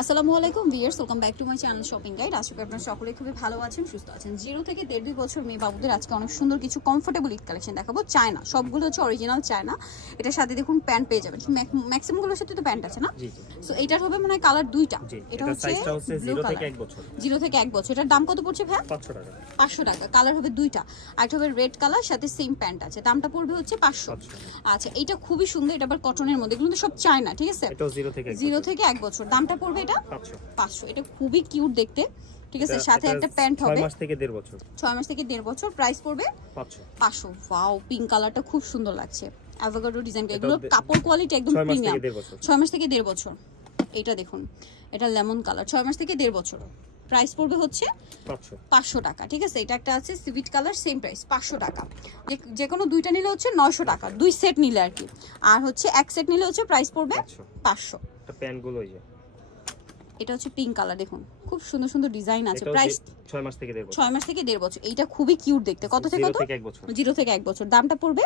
আসসালামু আলাইকুম viewers, welcome back to my channel shopping guide. আশা করি আপনারা সকলেই খুবই ভালো আছেন, সুস্থ আছেন। 0 থেকে 1.5-2 বছর মেয়ে বাবুদের আজকে অনেক সুন্দর কিছু কমফোর্টেবল ঈদ কালেকশন দেখাবো। চায়না, সবগুলো হচ্ছে অরিজিনাল চায়না। এটার সাথে দেখুন প্যান্ট পেয়ে যাবেন, ম্যাক্সিমাম গুলোর সাথে তো প্যান্ট আছে না? সো এটার হবে মানে কালার দুইটা। এটা হচ্ছে 0 থেকে 1 বছর। 0 থেকে 1 বছর। এটার দাম কত পড়ছে ভাই? 500 টাকা। 500 টাকা। কালার হবে দুইটা, আর হবে রেড কালার, সাথে সেম প্যান্ট আছে। দামটা পড়বে হচ্ছে 500। আচ্ছা, এটা খুবই সুন্দর, এটা আবার কটনের মধ্যে, এগুলো তো সব চায়না, ঠিক আছে? এটাও 0 থেকে 1 বছর। দামটা পড়বে এটা 500। এটা খুবই কিউট দেখতে, ঠিক আছে? সাথে একটা প্যান্ট হবে 6 মাস থেকে 1.5 বছর। 6 মাস থেকে 1.5 বছর। প্রাইস পড়বে 500। ওয়াও, পিঙ্ক কালারটা খুব সুন্দর লাগছে। অ্যাভোকাডো ডিজাইনটা, এগুলো কাপড় কোয়ালিটি একদম প্রিমিয়াম। 6 মাস থেকে 1.5 বছর। এটা দেখুন, এটা লেমন কালার, 6 মাস থেকে 1.5 বছর। প্রাইস পড়বে হচ্ছে 500 টাকা, ঠিক আছে? এটা একটা আছে সিভিট কালার, সেম প্রাইস 500 টাকা। যে কোনো দুইটা নিলে হচ্ছে 900 টাকা, 2 সেট নিলে আর কি। আর হচ্ছে 1 সেট নিলে হচ্ছে প্রাইস পড়বে 500। এটা প্যান্টগুলো এই যে, এটা হচ্ছে পিঙ্ক কালার, দেখুন খুব সুন্দর সুন্দর ডিজাইন আছে। প্রাইস 6 মাস থেকে 1.5 বছর। 6 মাস থেকে 1.5 বছর। এইটা খুবই কিউট দেখতে। কত থেকে কত? 0 থেকে 1 বছর। দামটা পড়বে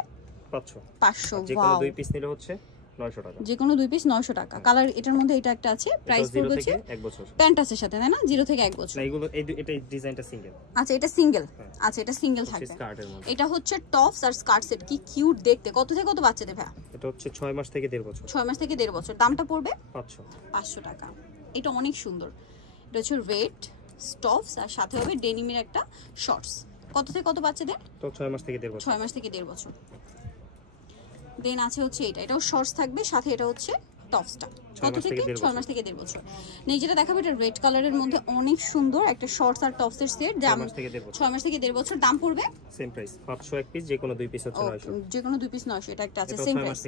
500। যে কোনো দুই পিস নিলে হচ্ছে 900 টাকা। যে কোনো দুই পিস 900 টাকা। কালার এটার মধ্যে এটা একটা আছে, প্রাইস পড়বে হচ্ছে 1 বছর। প্যান্ট আছে সাথে, তাই না? 0 থেকে 1 বছর। না, এগুলো এটা ডিজাইনটা সিঙ্গেল। আচ্ছা, এটা সিঙ্গেল। আচ্ছা, এটা সিঙ্গেল থাকবে। এটা হচ্ছে টপস আর স্কার্ট সেট। কি কিউট দেখতে। কত থেকে কত বাচ্চাদের ভাই? এটা হচ্ছে 6 মাস থেকে 1.5 বছর। 6 মাস থেকে 1.5 বছর। দামটা পড়বে 500 টাকা। এটা অনেক সুন্দর। এটা হচ্ছে রেড স্টপস, আর সাথে হবে ডেনিমের একটা শর্টস। কত থেকে কত বাচ্চাদের? তো 6 মাস থেকে 1.5 বছর। 6 মাস থেকে 1.5 বছর। দেন আছে হচ্ছে এটাও শর্টস থাকবে, সাথে এটা হচ্ছে টপসটা। কত থেকে? 6 মাস থেকে 1.5 বছর। নেই, যেটা দেখাবো এটা রেড কালারের মধ্যে অনেক সুন্দর একটা শর্টস আর টপসের সেট। দাম 6 মাস থেকে 1.5 বছর। দাম পড়বে সেম প্রাইস 500 এক পিস, যে কোনো দুই পিস হচ্ছে 900। যে কোনো দুই পিস 900। এটা একটা আছে সেম প্রাইস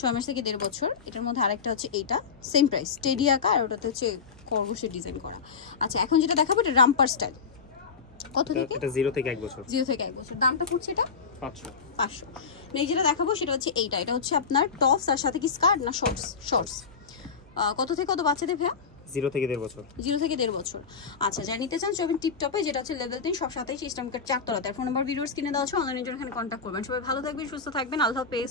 6 মাস থেকে 1.5 বছর। এটার মধ্যে আরেকটা হচ্ছে এইটা সেম প্রাইস, টেডি আকা, আর ওটাতে হচ্ছে খরগোশের ডিজাইন করা। আচ্ছা, এখন যেটা দেখাবো এটা রামপার স্টাইল। কত থেকে? এটা 0 থেকে 1 বছর। 0 থেকে 1 বছর। দামটা পড়ছে এটা 500। নেই, যেটা দেখাবো সেটা হচ্ছে এইটা। এটা হচ্ছে আপনার টপস আর সাথে কি স্কার্ট না শর্টস। কত থেকে কত বাচ্চাদের ভাইয়া? 0 থেকে 1.5 বছর। 0 থেকে 1.5 বছর। আচ্ছা, যা নিতে চান সবাই টিপটপে, যেটা হচ্ছে লেভেল 3, সব সাথে ইসলামিকের 4 তলাতে। ফোন নাম্বার ভিডিওস কিনে দেওয়া আছে, অনলাইনের জন্য এখানে কন্ট্যাক্ট করবেন। সবাই ভালো থাকবেন, সুস্থ থাকবেন। আল্লাহ হাফেজ।